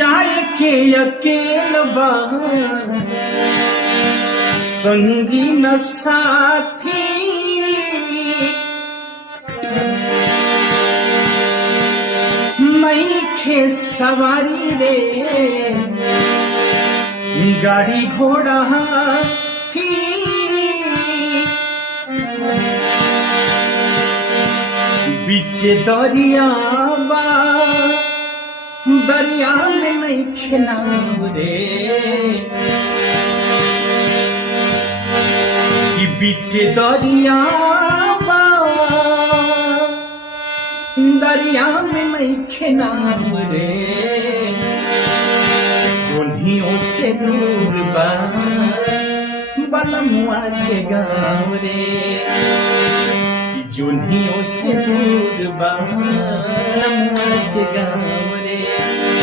जाए के अकेल बा संगी न साथी नहीं खे सवारी रे गाड़ी घोड़ा की बीच दरिया बा दरिया में नहीं खेनाव रे कि बीच दरिया बा दरिया में नहीं खेनाव रे जोनियों से दूर बा बलमुआ के गाँव रे जोनियों से दूर बा बलमुआ के गाँव